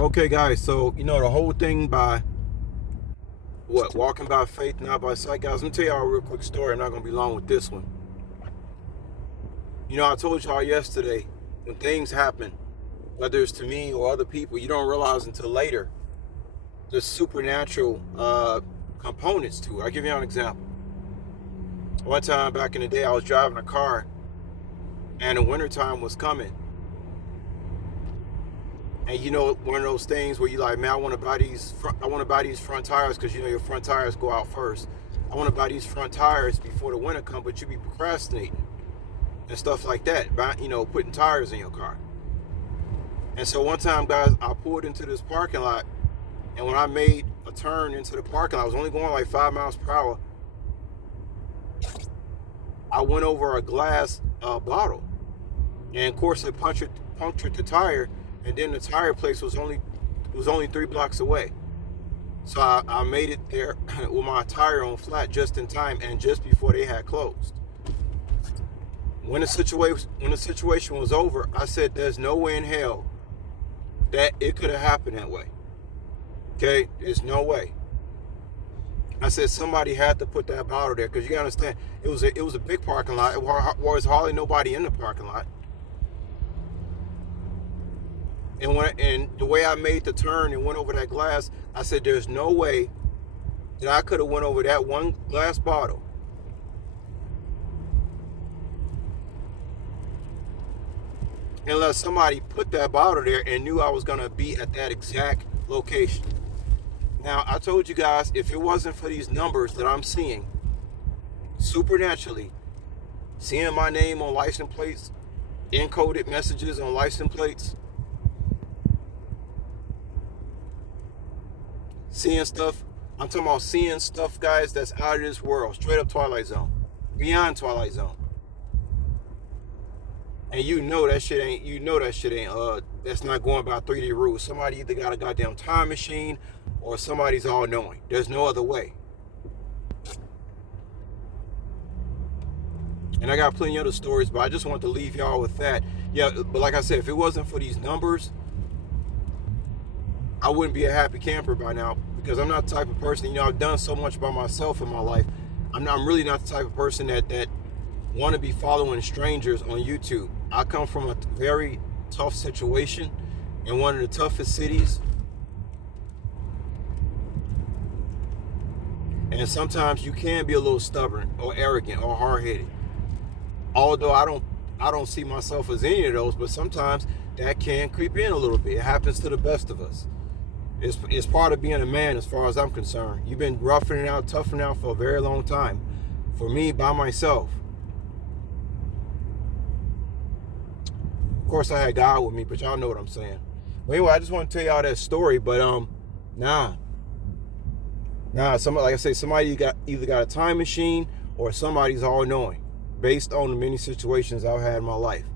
Okay, guys, so the whole thing by walking by faith, not by sight, guys. Let me tell y'all a real quick story. I'm not gonna be long with this one. I told y'all yesterday when things happen, whether it's to me or other people, you don't realize until later the supernatural components to it. I'll give you an example. One time back in the day, I was driving a car, and the wintertime was coming. And one of those things where you like, man, I want to buy these front tires because your front tires go out first. I want to buy these front tires before the winter comes, but you be procrastinating and stuff like that. Putting tires in your car. And so one time, guys, I pulled into this parking lot, and when I made a turn into the parking lot, I was only going like 5 miles per hour. I went over a glass bottle, and of course it punctured the tire. And then the tire place was only 3 blocks away. So I made it there with my tire on flat just in time and just before they had closed. When the situation was over, I said there's no way in hell that it could have happened that way. Okay? There's no way. I said somebody had to put that bottle there because you gotta understand it was a big parking lot. There was hardly nobody in the parking lot. And the way I made the turn and went over that glass, I said, there's no way that I could have went over that one glass bottle unless somebody put that bottle there and knew I was going to be at that exact location. Now, I told you guys, if it wasn't for these numbers that I'm seeing, supernaturally, seeing my name on license plates, encoded messages on license plates, seeing stuff, I'm talking about seeing stuff, guys, that's out of this world, straight up Twilight Zone, beyond Twilight Zone. And that shit ain't, that's not going by 3D rules. Somebody either got a goddamn time machine or somebody's all knowing. There's no other way. And I got plenty of other stories, but I just want to leave y'all with that. Yeah, but like I said, if it wasn't for these numbers, I wouldn't be a happy camper by now because I'm not the type of person, I've done so much by myself in my life. I'm really not the type of person that want to be following strangers on YouTube. I come from a very tough situation in one of the toughest cities. And sometimes you can be a little stubborn or arrogant or hard-headed. Although I don't see myself as any of those, but sometimes that can creep in a little bit. It happens to the best of us. It's part of being a man as far as I'm concerned. You've been roughing it out, toughing it out for a very long time. For me, by myself. Of course, I had God with me, but y'all know what I'm saying. Well, anyway, I just want to tell y'all that story, but nah. Somebody, like I say, somebody either got a time machine or somebody's all-knowing based on the many situations I've had in my life.